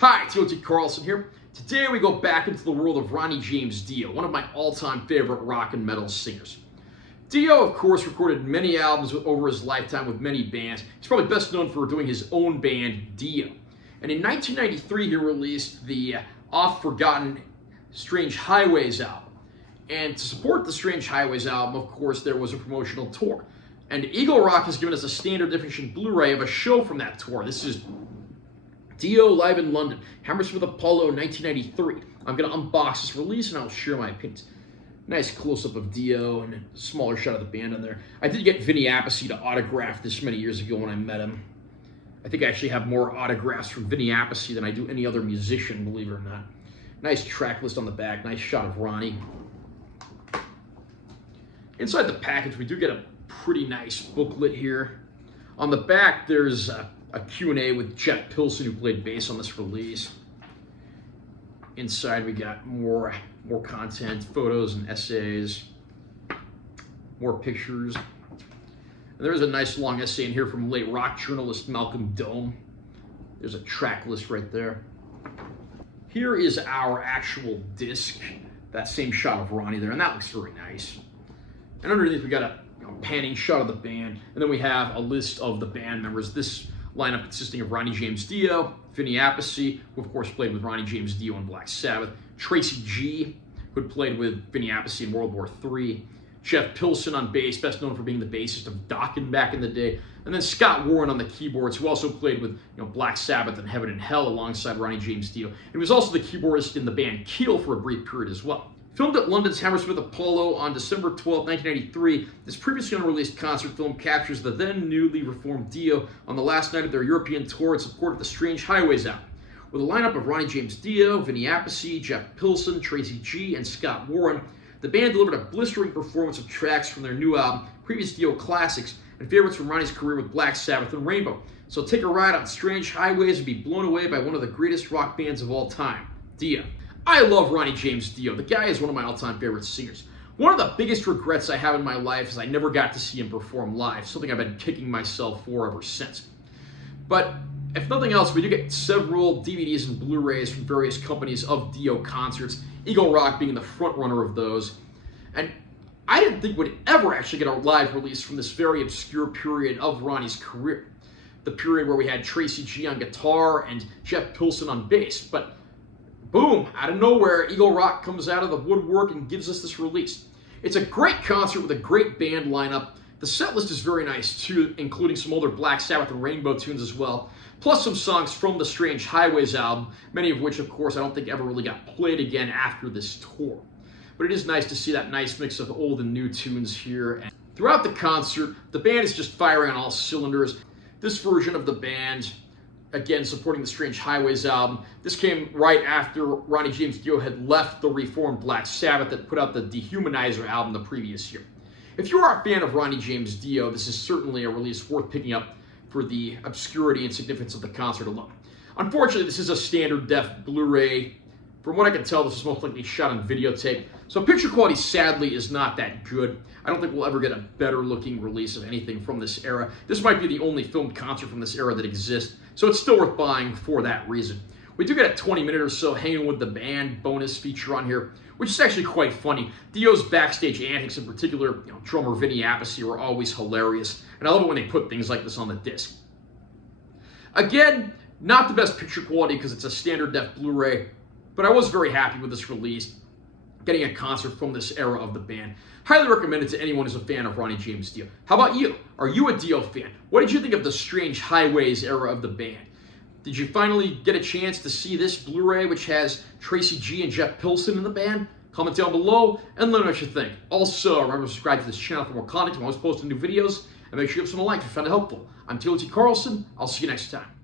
Hi, Dio Carlson here. Today we go back into the world of Ronnie James Dio, one of my all-time favorite rock and metal singers. Dio, of course, recorded many albums over his lifetime with many bands. He's probably best known for doing his own band, Dio. And in 1993, he released the oft-forgotten Strange Highways album. And to support the Strange Highways album, of course, there was a promotional tour. And Eagle Rock has given us a standard definition Blu-ray of a show from that tour. This is Dio live in London, Hammersmith Apollo 1993. I'm going to unbox this release and I'll share my opinions. Nice close-up of Dio and a smaller shot of the band on there. I did get Vinny Appice to autograph this many years ago when I met him. I think I actually have more autographs from Vinny Appice than I do any other musician, believe it or not. Nice track list on the back, nice shot of Ronnie. Inside the package, we do get a pretty nice booklet here. On the back, there's a Q&A with Jeff Pilson, who played bass on this release. Inside we got more content, photos and essays, more pictures. And there's a nice long essay in here from late rock journalist Malcolm Dome. There's a track list right there. Here is our actual disc, that same shot of Ronnie there, and that looks very nice. And underneath we got a panning shot of the band, and then we have a list of the band members. This lineup consisting of Ronnie James Dio, Vinny Appice, who of course played with Ronnie James Dio in Black Sabbath, Tracy G, who had played with Vinny Appice in World War III, Jeff Pilson on bass, best known for being the bassist of Dokken back in the day, and then Scott Warren on the keyboards, who also played with Black Sabbath and Heaven and Hell alongside Ronnie James Dio. He was also the keyboardist in the band Keel for a brief period as well. Filmed at London's Hammersmith Apollo on December 12, 1993, this previously unreleased concert film captures the then newly reformed Dio on the last night of their European tour in support of the Strange Highways album. With a lineup of Ronnie James Dio, Vinny Appice, Jeff Pilson, Tracy G, and Scott Warren, the band delivered a blistering performance of tracks from their new album, previous Dio classics, and favorites from Ronnie's career with Black Sabbath and Rainbow. So take a ride on Strange Highways and be blown away by one of the greatest rock bands of all time, Dio. I love Ronnie James Dio. The guy is one of my all-time favorite singers. One of the biggest regrets I have in my life is I never got to see him perform live, something I've been kicking myself for ever since. But if nothing else, we do get several DVDs and Blu-rays from various companies of Dio concerts, Eagle Rock being the front runner of those. And I didn't think we'd ever actually get a live release from this very obscure period of Ronnie's career. The period where we had Tracy G on guitar and Jeff Pilson on bass. But boom, out of nowhere, Eagle Rock comes out of the woodwork and gives us this release. It's a great concert with a great band lineup. The set list is very nice too, including some older Black Sabbath and Rainbow tunes as well, plus some songs from the Strange Highways album, many of which, of course, I don't think ever really got played again after this tour. But it is nice to see that nice mix of old and new tunes here. And throughout the concert, the band is just firing on all cylinders. This version of the band, again, supporting the Strange Highways album. This came right after Ronnie James Dio had left the reformed Black Sabbath that put out the Dehumanizer album the previous year. If you are a fan of Ronnie James Dio, this is certainly a release worth picking up for the obscurity and significance of the concert alone. Unfortunately, this is a standard def Blu-ray. From what I can tell, this is most likely shot on videotape, so picture quality sadly is not that good. I don't think we'll ever get a better looking release of anything from this era. This might be the only filmed concert from this era that exists, so it's still worth buying for that reason. We do get a 20-minute or so hanging with the band bonus feature on here, which is actually quite funny. Dio's backstage antics, in particular, drummer Vinny Appice, were always hilarious, and I love it when they put things like this on the disc. Again, not the best picture quality because it's a standard def Blu-ray, but I was very happy with this release, getting a concert from this era of the band. Highly recommend it to anyone who's a fan of Ronnie James Dio. How about you? Are you a Dio fan? What did you think of the Strange Highways era of the band? Did you finally get a chance to see this Blu-ray, which has Tracy G and Jeff Pilson in the band? Comment down below and let me know what you think. Also, remember to subscribe to this channel for more content. I'm always posting new videos. And make sure you give us a like if you found it helpful. I'm Dio Carlson. I'll see you next time.